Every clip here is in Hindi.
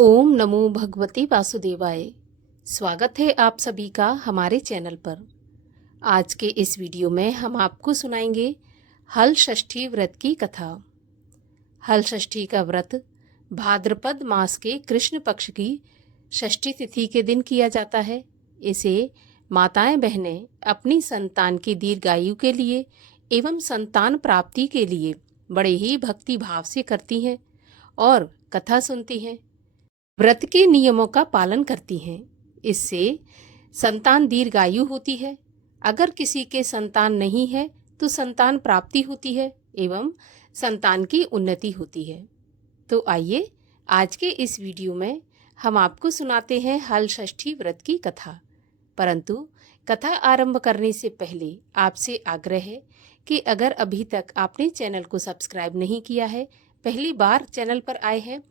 ओम नमो भगवते वासुदेवाय। स्वागत है आप सभी का हमारे चैनल पर। आज के इस वीडियो में हम आपको सुनाएंगे हल षष्ठी व्रत की कथा। हल षष्ठी का व्रत भाद्रपद मास के कृष्ण पक्ष की षष्ठी तिथि के दिन किया जाता है। इसे माताएं बहनें अपनी संतान की दीर्घायु के लिए एवं संतान प्राप्ति के लिए बड़े ही भक्ति भाव से करती हैं और कथा सुनती हैं। व्रत के नियमों का पालन करती हैं। इससे संतान दीर्घायु होती है। अगर किसी के संतान नहीं है तो संतान प्राप्ति होती है एवं संतान की उन्नति होती है। तो आइए आज के इस वीडियो में हम आपको सुनाते हैं हल षष्ठी व्रत की कथा। परंतु कथा आरंभ करने से पहले आपसे आग्रह है कि अगर अभी तक आपने चैनल को सब्सक्राइब नहीं किया है, पहली बार चैनल पर आए हैं,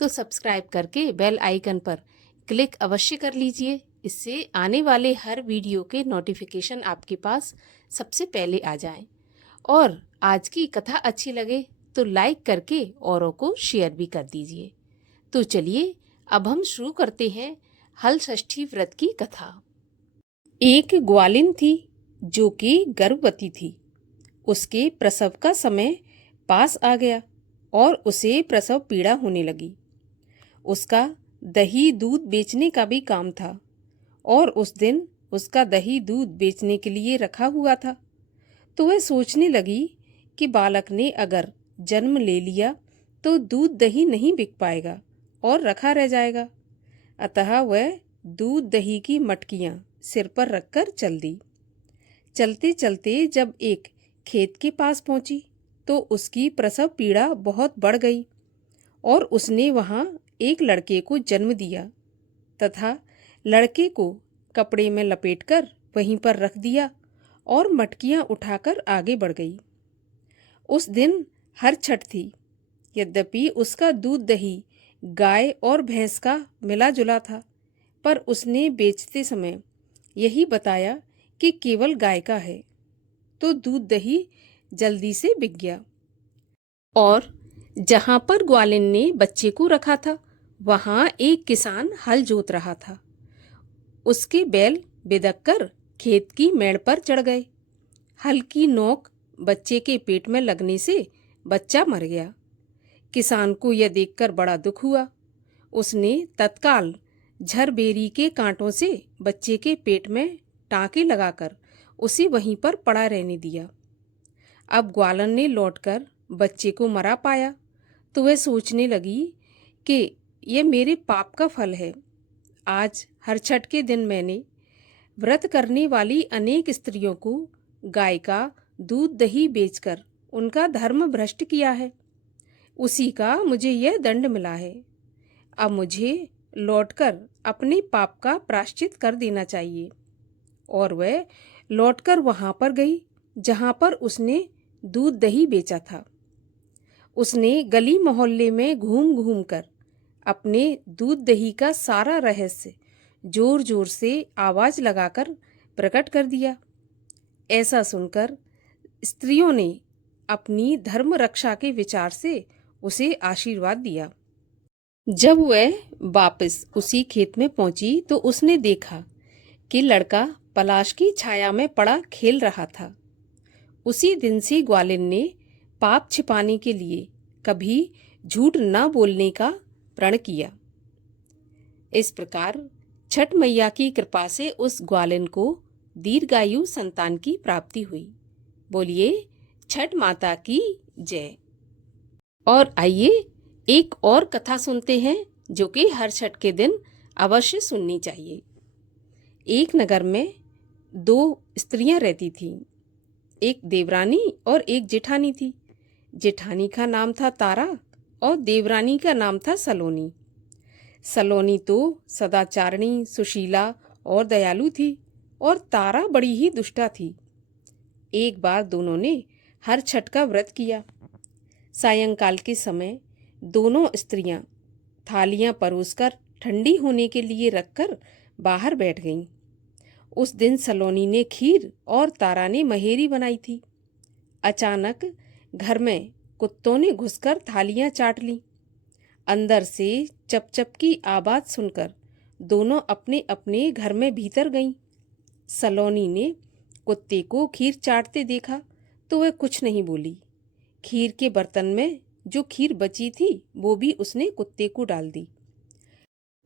तो सब्सक्राइब करके बेल आइकन पर क्लिक अवश्य कर लीजिए। इससे आने वाले हर वीडियो के नोटिफिकेशन आपके पास सबसे पहले आ जाएं। और आज की कथा अच्छी लगे तो लाइक करके औरों को शेयर भी कर दीजिए। तो चलिए अब हम शुरू करते हैं हल षष्ठी व्रत की कथा। एक ग्वालिन थी जो कि गर्भवती थी। उसके प्रसव का समय पास आ गया और उसे प्रसव पीड़ा होने लगी। उसका दही दूध बेचने का भी काम था और उस दिन उसका दही दूध बेचने के लिए रखा हुआ था। तो वह सोचने लगी कि बालक ने अगर जन्म ले लिया तो दूध दही नहीं बिक पाएगा और रखा रह जाएगा। अतः वह दूध दही की मटकियां सिर पर रखकर चल दी। चलते चलते जब एक खेत के पास पहुंची तो उसकी प्रसव पीड़ा बहुत बढ़ गई और उसने वहां एक लड़के को जन्म दिया तथा लड़के को कपड़े में लपेटकर वहीं पर रख दिया और मटकियां उठाकर आगे बढ़ गई। उस दिन हर छठ थी। यद्यपि उसका दूध दही गाय और भैंस का मिला जुला था, पर उसने बेचते समय यही बताया कि केवल गाय का है, तो दूध दही जल्दी से बिक गया। और जहां पर ग्वालिन ने बच्चे को रखा था वहां एक किसान हल जोत रहा था। उसके बैल बिदक कर खेत की मेड़ पर चढ़ गए। हल की नोक बच्चे के पेट में लगने से बच्चा मर गया। किसान को यह देखकर बड़ा दुख हुआ। उसने तत्काल झरबेरी के कांटों से बच्चे के पेट में टाँके लगाकर उसे वहीं पर पड़ा रहने दिया। अब ग्वालन ने लौटकर बच्चे को मरा पाया तो वह सोचने लगी कि यह मेरे पाप का फल है। आज हर छठ के दिन मैंने व्रत करने वाली अनेक स्त्रियों को गाय का दूध दही बेचकर उनका धर्म भ्रष्ट किया है। उसी का मुझे यह दंड मिला है। अब मुझे लौटकर अपने पाप का प्रायश्चित कर देना चाहिए। और वह लौटकर वहां पर गई जहां पर उसने दूध दही बेचा था। उसने गली मोहल्ले में घूम घूम कर अपने दूध दही का सारा रहस्य जोर जोर से आवाज लगाकर प्रकट कर दिया। ऐसा सुनकर स्त्रियों ने अपनी धर्म रक्षा के विचार से उसे आशीर्वाद दिया। जब वह वापस उसी खेत में पहुंची तो उसने देखा कि लड़का पलाश की छाया में पड़ा खेल रहा था। उसी दिन से ग्वालिन ने पाप छिपाने के लिए कभी झूठ न बोलने का प्रण किया। इस प्रकार छठ मैया की कृपा से उस ग्वालिन को दीर्घायु संतान की प्राप्ति हुई। बोलिए छठ माता की जय। और आइए एक और कथा सुनते हैं जो कि हर छठ के दिन अवश्य सुननी चाहिए। एक नगर में दो स्त्रियां रहती थीं। एक देवरानी और एक जेठानी थी। जेठानी का नाम था तारा और देवरानी का नाम था सलोनी। सलोनी तो सदाचारणी, सुशीला और दयालु थी और तारा बड़ी ही दुष्टा थी। एक बार दोनों ने हर छठ का व्रत किया। सायंकाल के समय दोनों स्त्रियां थालियां परोसकर ठंडी होने के लिए रखकर बाहर बैठ गईं। उस दिन सलोनी ने खीर और तारा ने महेरी बनाई थी। अचानक घर में कुत्तों ने घुसकर थालियां चाट लीं। अंदर से चप-चप की आवाज़ सुनकर दोनों अपने अपने घर में भीतर गईं। सलोनी ने कुत्ते को खीर चाटते देखा तो वह कुछ नहीं बोली। खीर के बर्तन में जो खीर बची थी वो भी उसने कुत्ते को डाल दी।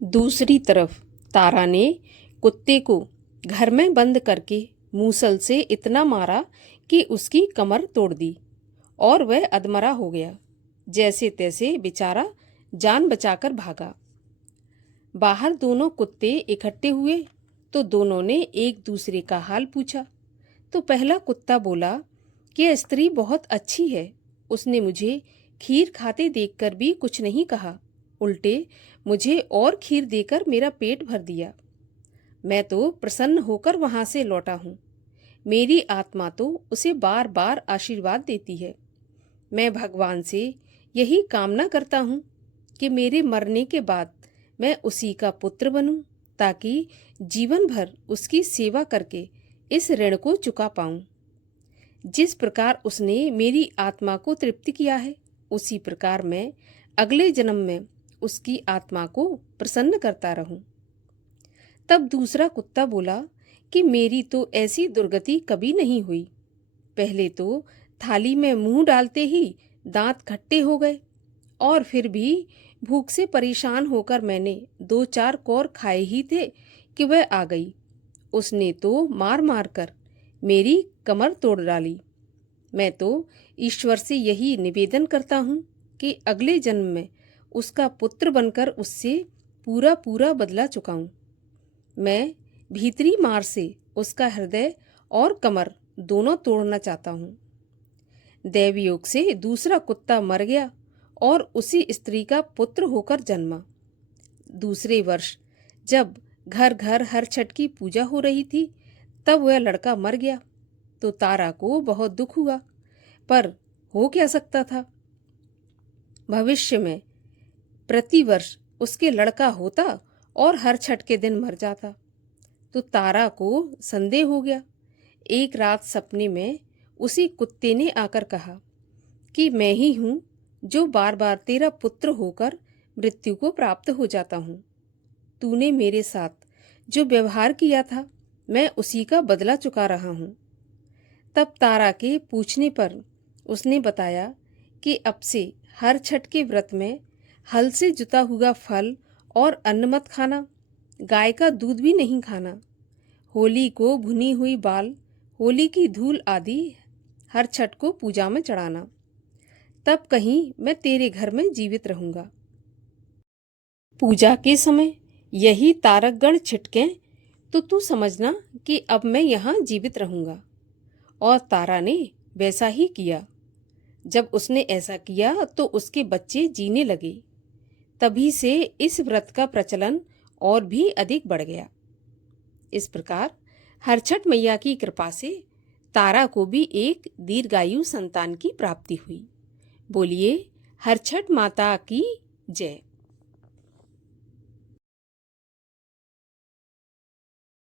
दूसरी तरफ तारा ने कुत्ते को घर में बंद करके मूसल से इतना मारा कि उसकी कमर तोड़ दी और वह अधमरा हो गया। जैसे तैसे बेचारा जान बचाकर भागा। बाहर दोनों कुत्ते इकट्ठे हुए तो दोनों ने एक दूसरे का हाल पूछा। तो पहला कुत्ता बोला कि यह स्त्री बहुत अच्छी है, उसने मुझे खीर खाते देखकर भी कुछ नहीं कहा, उल्टे मुझे और खीर देकर मेरा पेट भर दिया। मैं तो प्रसन्न होकर वहां से लौटा हूँ। मेरी आत्मा तो उसे बार बार आशीर्वाद देती है। मैं भगवान से यही कामना करता हूँ कि मेरे मरने के बाद मैं उसी का पुत्र बनूं, ताकि जीवन भर उसकी सेवा करके इस ऋण को चुका पाऊं। जिस प्रकार उसने मेरी आत्मा को तृप्त किया है, उसी प्रकार मैं अगले जन्म में उसकी आत्मा को प्रसन्न करता रहूं। तब दूसरा कुत्ता बोला कि मेरी तो ऐसी दुर्गति कभी नहीं हुई। पहले तो थाली में मुंह डालते ही दांत खट्टे हो गए और फिर भी भूख से परेशान होकर मैंने 2-4 कौर खाए ही थे कि वह आ गई। उसने तो मार मार कर मेरी कमर तोड़ डाली। मैं तो ईश्वर से यही निवेदन करता हूँ कि अगले जन्म में उसका पुत्र बनकर उससे पूरा पूरा बदला चुकाऊं। मैं भीतरी मार से उसका हृदय और कमर दोनों तोड़ना चाहता हूँ। दैवयोग से दूसरा कुत्ता मर गया और उसी स्त्री का पुत्र होकर जन्मा। दूसरे वर्ष जब घर घर हर छठ की पूजा हो रही थी, तब वह लड़का मर गया तो तारा को बहुत दुख हुआ, पर हो क्या सकता था। भविष्य में प्रतिवर्ष उसके लड़का होता और हर छठ के दिन मर जाता। तो तारा को संदेह हो गया। एक रात सपने में उसी कुत्ते ने आकर कहा कि मैं ही हूँ जो बार बार तेरा पुत्र होकर मृत्यु को प्राप्त हो जाता हूँ। तूने मेरे साथ जो व्यवहार किया था, मैं उसी का बदला चुका रहा हूँ। तब तारा के पूछने पर उसने बताया कि अब से हर छठ के व्रत में हल से जुता हुआ फल और अन्न मत खाना, गाय का दूध भी नहीं खाना, होली को भुनी हुई बाल, होली की धूल आदि हर छठ को पूजा में चढ़ाना। तब कहीं मैं तेरे घर में जीवित रहूंगा। पूजा के समय यही तारकगण छिटकें तो तू समझना कि अब मैं यहाँ जीवित रहूंगा। और तारा ने वैसा ही किया। जब उसने ऐसा किया तो उसके बच्चे जीने लगे। तभी से इस व्रत का प्रचलन और भी अधिक बढ़ गया। इस प्रकार हर छठ मैया की कृपा से तारा को भी एक दीर्घायु संतान की प्राप्ति हुई। बोलिए हर छठ माता की जय।